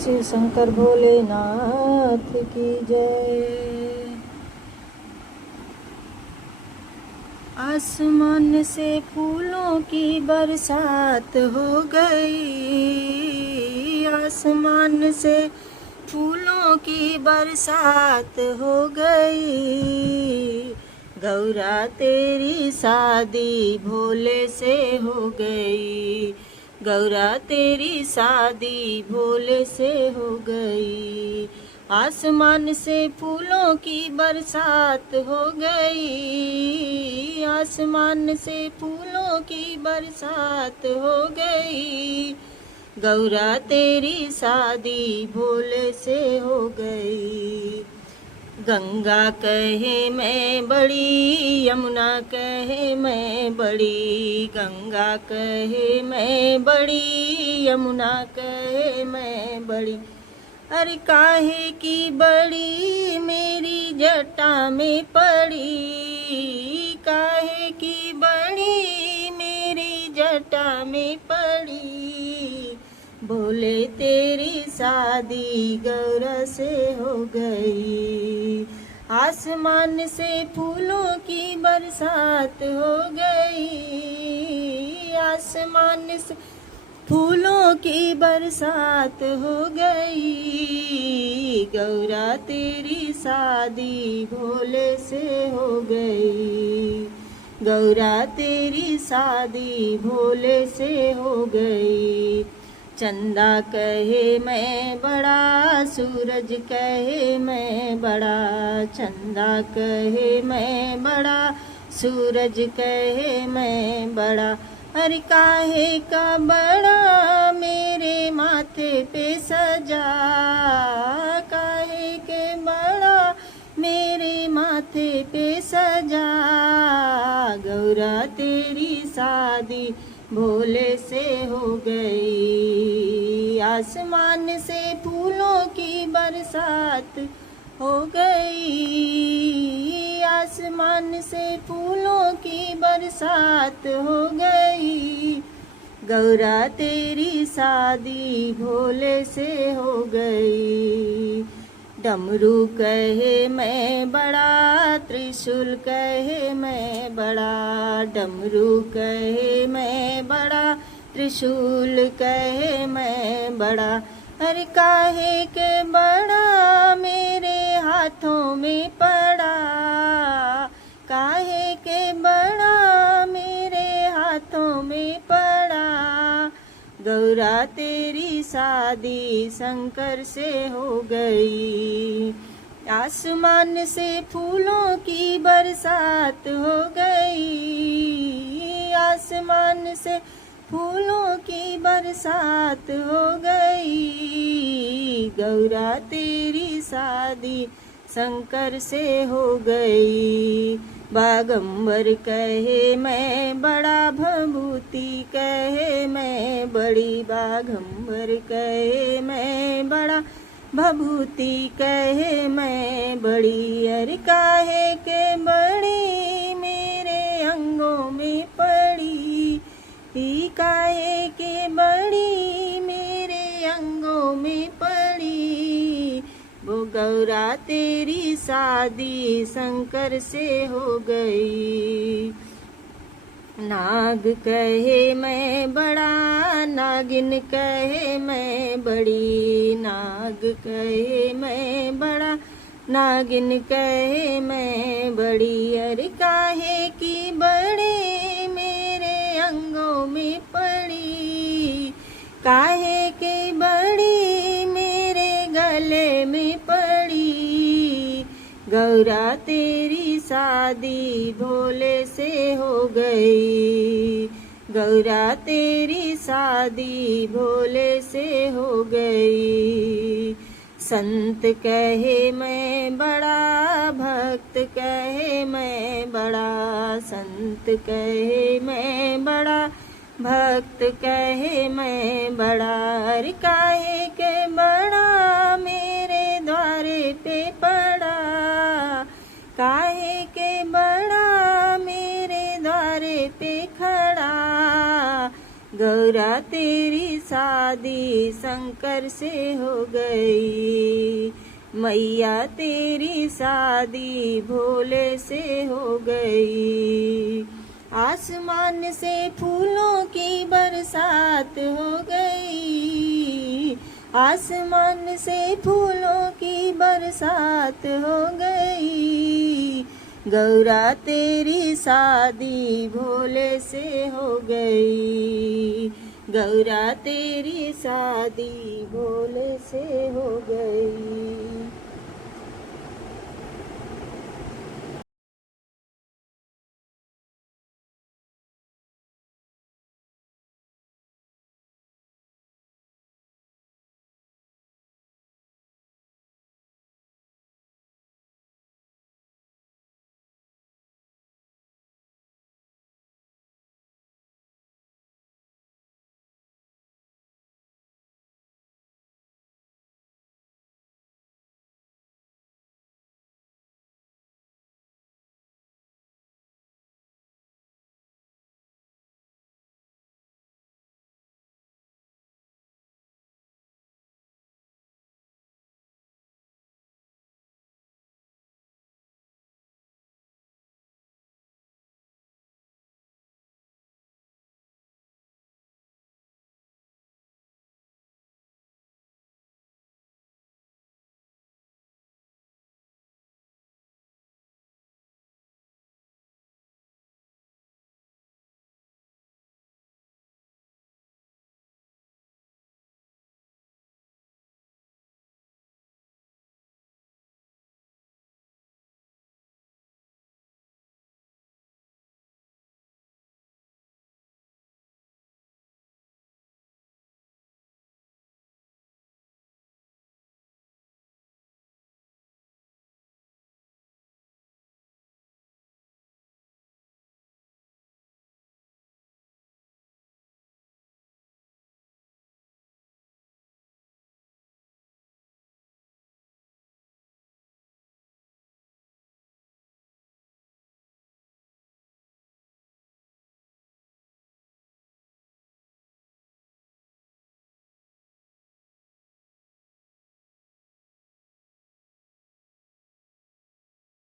शिव शंकर भोलेनाथ की जय। आसमान से फूलों की बरसात हो गई, आसमान से फूलों की बरसात हो गई। गौरा तेरी शादी भोले से हो गई, गौरा तेरी शादी भोले से हो गई। आसमान से फूलों की बरसात हो गई, आसमान से फूलों की बरसात हो गई। गौरा तेरी शादी भोले से हो गई। गंगा कहे मैं बड़ी, यमुना कहे मैं बड़ी, गंगा कहे मैं बड़ी, यमुना कहे मैं बड़ी। अरे काहे की बड़ी मेरी जटा में पड़ी, काहे की बड़ी मेरी जटा में पड़ी। बोले तेरी शादी गौरा से हो गई, आसमान से फूलों की बरसात हो गई, आसमान से फूलों की बरसात हो गई। गौरा तेरी शादी भोले से हो गई, गौरा तेरी शादी भोले से हो गई। चंदा कहे मैं बड़ा, सूरज कहे मैं बड़ा, चंदा कहे मैं बड़ा, सूरज कहे मैं बड़ा। अरे काहे का बड़ा मेरे माथे पे सजा, काहे के बड़ा मेरे माथे पे सजा। गौरा तेरी शादी भोले से हो गई, आसमान से फूलों की बरसात हो गई, आसमान से फूलों की बरसात हो गई। गौरा तेरी शादी भोले से हो गई। डमरू कहे मैं बड़ा, त्रिशूल कहे मैं बड़ा, डमरू कहे मैं बड़ा, त्रिशूल कहे मैं बड़ा। अरे काहे के बड़ा मेरे हाथों में पड़ा, काहे के बड़ा मेरे हाथों में पड़ा। गौरा तेरी शादी शंकर से हो गई, आसमान से फूलों की बरसात हो गई, आसमान से फूलों की बरसात हो गई। गौरा तेरी शादी शंकर से हो गई। बागंबर कहे मैं बड़ा, भभूति कहे मैं बड़ी, बागंबर कहे मैं बड़ा, भभूति कहे मैं बड़ी। अरे काहे के बड़ी मेरे अंगों में पड़ी, काहे के बड़ी मेरे अंगों में पड़ी। वो गौरा तेरी शादी शंकर से हो गई। नाग कहे मैं बड़ा, नागिन कहे मैं बड़ी, नाग कहे मैं बड़ा, नागिन कहे मैं बड़ी। अरे काहे की बड़ी मेरे अंगों में पड़ी, काहे के बड़ी मेरे गले में पड़ी। गौरा तेरी शादी भोले से हो गई, गौरा तेरी शादी भोले से हो गई। संत कहे मैं बड़ा, भक्त कहे मैं बड़ा, संत कहे मैं बड़ा, भक्त कहे मैं बड़ा। अरे काहे के बड़ा मेरे द्वारे पे पड़ा, काहे के बड़ा मेरे द्वारे पे खड़ा। गौरा तेरी शादी शंकर से हो गई। मैया तेरी शादी भोले से हो गई। आसमान से फूलों की बरसात हो गई। आसमान से फूलों की बरसात हो गई। गौरा तेरी शादी भोले से हो गई। गौरा तेरी शादी भोले से हो गई।